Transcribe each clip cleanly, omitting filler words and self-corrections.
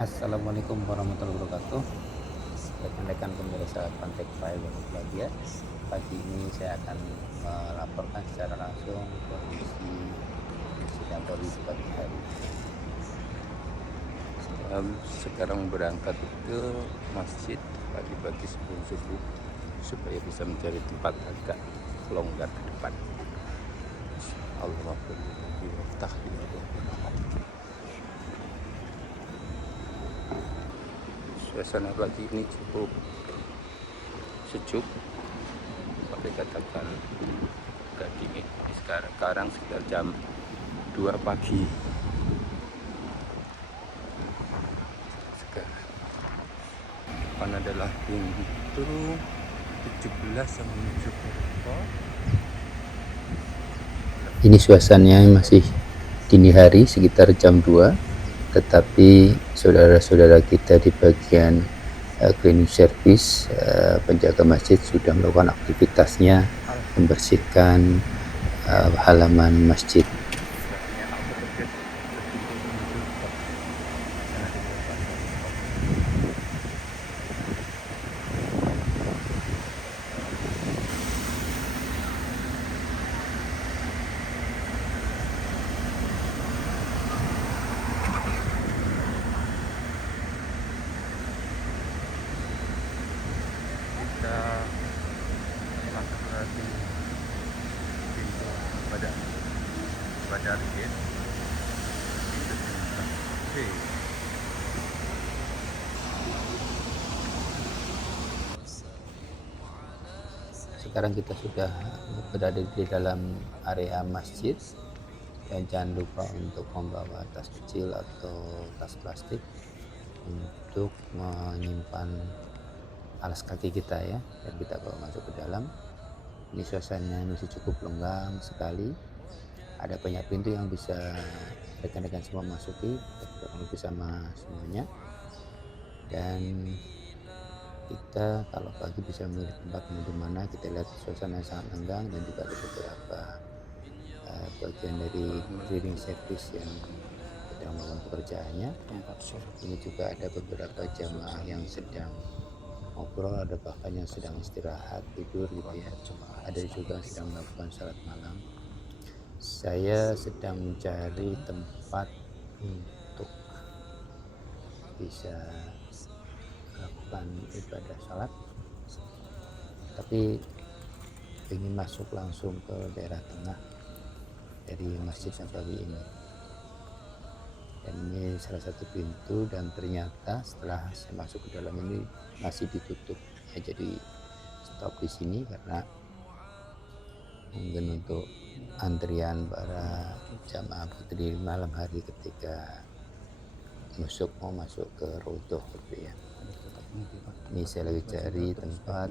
Assalamualaikum warahmatullahi wabarakatuh. Rekan-rekan pemirsa Pantek Pai Bahagia. Pagi ini saya akan melaporkan secara langsung kondisi sidang Polri di pagi hari. Sekarang berangkat ke masjid pagi-pagi sebelum subuh supaya bisa mencari tempat agak longgar ke depan. Suasana pagi ini cukup sejuk, boleh katakan agak dingin. Sekarang sekitar jam 2 pagi. Sekarang depan adalah pintu 17 yang menuju ke Depok. Ini suasananya masih dini hari sekitar jam 2, tetapi saudara-saudara kita di bagian cleaning service, penjaga masjid sudah melakukan aktivitasnya membersihkan halaman masjid. Kita masuk ke pintu pada gate. Oke. Sekarang kita sudah berada di dalam area masjid, dan jangan lupa untuk membawa tas kecil atau tas plastik untuk menyimpan alas kaki kita ya, dan kita bawa masuk ke dalam. Ini suasananya masih cukup lenggang sekali. Ada banyak pintu yang bisa rekan-rekan semua masuki, kurang lebih sama semuanya. Dan kita kalau pagi bisa memilih tempat menuju mana. Kita lihat suasana sangat lenggang, dan juga ada beberapa bagian dari cleaning service yang sedang melakukan pekerjaannya. Ini juga ada beberapa jamaah yang sedang ngobrol, ada bahkan yang sedang istirahat tidur gitu ya. Ada juga yang sedang melakukan salat malam. Saya sedang mencari tempat untuk bisa melakukan ibadah salat, tapi ingin masuk langsung ke daerah tengah dari Masjid Nabawi ini. Dan ini salah satu pintu, dan ternyata setelah saya masuk ke dalam ini masih ditutup ya. Jadi stop di sini karena mungkin untuk antrian para jamaah putri malam hari ketika mau masuk ke Rodoh gitu ya. Ini saya lagi cari tempat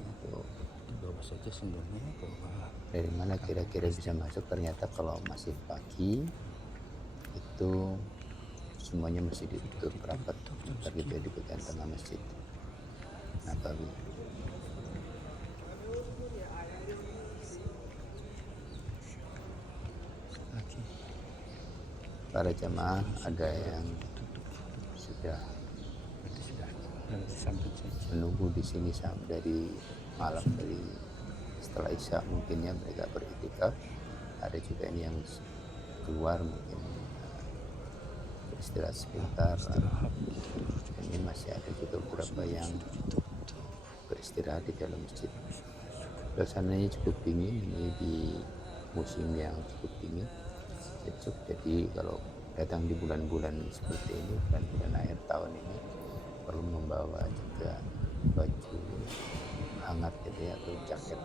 dari mana kira-kira bisa masuk. Ternyata kalau masih pagi itu semuanya masih ditutup rapat gitu ya, di bagian tengah Masjid Nabawi. Para jamaah ada yang sudah menunggu di sini dari malam, dari setelah Isya mungkinnya mereka beriktikaf. Ada juga ini yang keluar mungkin beristirahat sebentar. Ini masih ada juga beberapa yang beristirahat di dalam masjid. Suasananya cukup dingin, ini di musim yang cukup dingin, sejuk. Jadi kalau datang di bulan-bulan seperti ini, bulan-bulan akhir tahun ini, perlu membawa juga baju hangat gitu ya, atau jaket.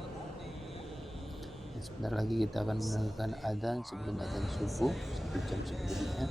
Dan sebentar lagi kita akan mendengarkan adzan sebelum adzan subuh 1 jam sebelumnya.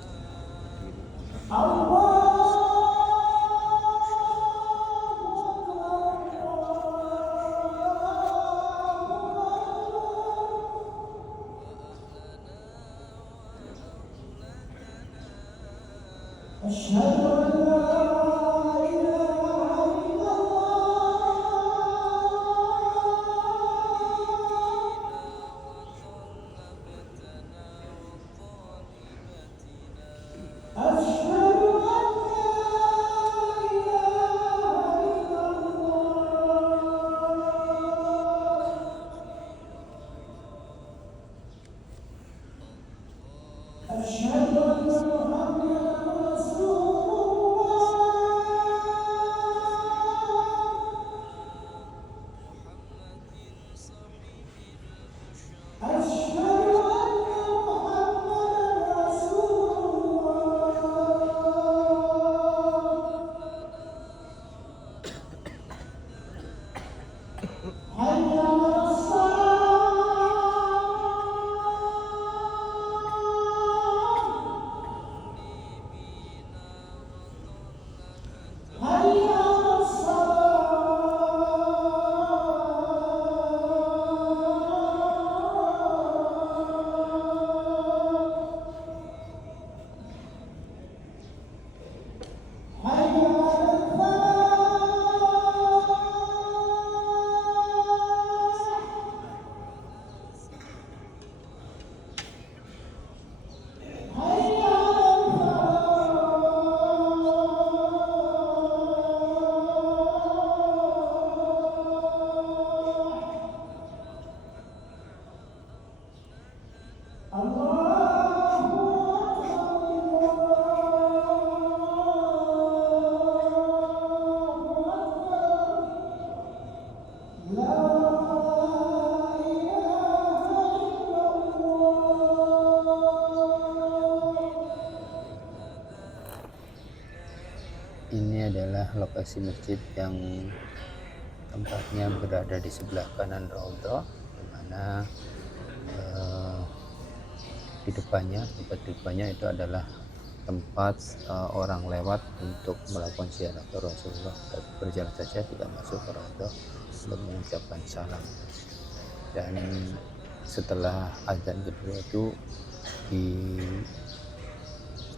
Ini adalah lokasi masjid yang tempatnya berada di sebelah kanan Raudhah, di mana di depannya, tempat di depannya itu adalah tempat orang lewat untuk melakukan ziarah ke Rasulullah, berjalan saja tidak masuk ke Raudhah untuk mengucapkan salam. Dan setelah azan kedua itu di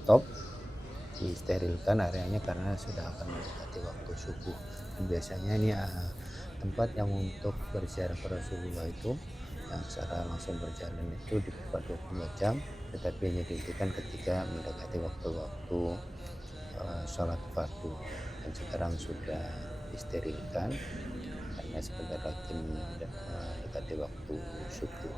stop, disterilkan areanya karena sudah akan mendekati waktu subuh. Dan biasanya ini tempat yang untuk berziarah ke Rasulullah itu yang secara langsung berjalan itu dibuka 24 jam, tetapi hanya dihentikan ketika mendekati waktu-waktu sholat fardu. Dan sekarang sudah disterilkan karena sebentar lagi mendekati waktu subuh.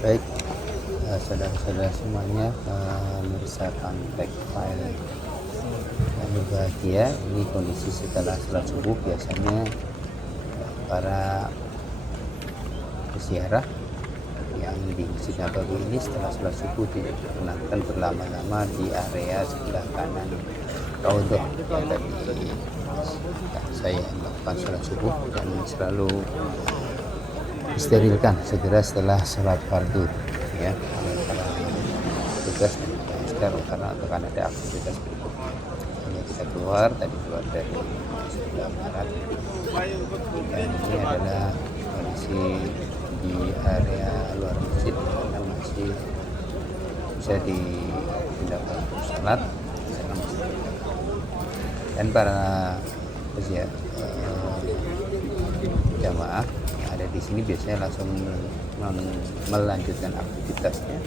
Baik, saudara-saudara semuanya, pemirsa kontak file yang berbahagia, ini kondisi setelah sholat subuh. Biasanya para peziarah yang di Masjid Nabawi ini setelah sholat subuh tidak diperkenankan berlama-lama di area sebelah kanan Raudhah yang tadi saya melakukan sholat subuh, dan selalu disterilkan segera setelah sholat fardu ya, karena tugas dan karena akan ada aktivitas berikutnya. Hanya kita keluar dari sebelah barat, dan ini adalah kondisi di area luar masjid karena masih bisa dilakukan sholat dan para jamaah ada di sini biasanya langsung melanjutkan aktivitasnya,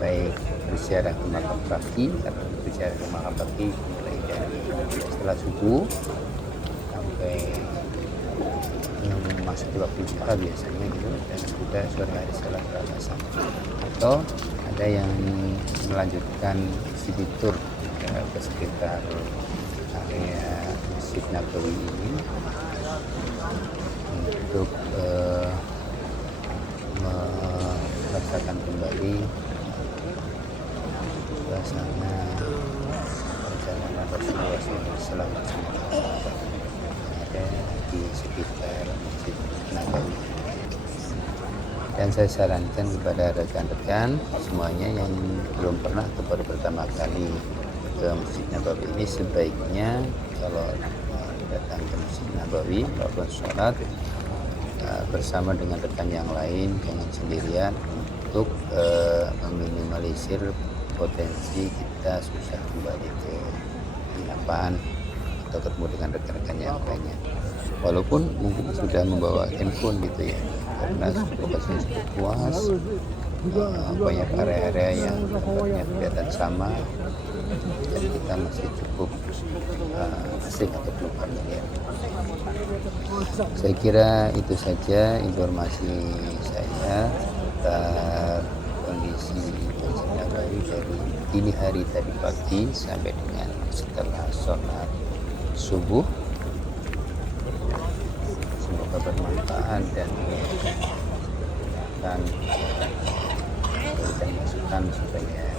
baik berziarah ke makam baki, karena berziarah ke makam baki mulai dari setelah subuh sampai memasuki waktu zuhur biasanya gitu, dan juga sore hari setelah asar, atau ada yang melanjutkan city tour ke sekitar area Masjid Nabawi ini untuk merasakan kembali suasana perjalanan Rasulullah SAW yang ada di sekitar Masjid Nabawi. Dan saya sarankan kepada rekan-rekan semuanya yang belum pernah atau baru pertama kali ke Masjid Nabawi ini, sebaiknya kalau datang ke Masjid Nabawi melakukan sholat bersama dengan rekan yang lain, jangan sendirian, untuk meminimalisir potensi kita susah kembali ke penginapan atau ketemu dengan rekan-rekan yang lainnya, walaupun mungkin sudah membawa handphone gitu ya, karena lokasinya cukup luas, banyak area-area yang tempatnya kelihatan sama, dan kita masih cukup asik untuk melakukan ya. Saya kira itu saja informasi saya seputar kondisi Masjid Nabawi dari dini hari tadi pagi sampai dengan setelah sholat subuh. Semoga bermanfaat dan memberikan masukan supaya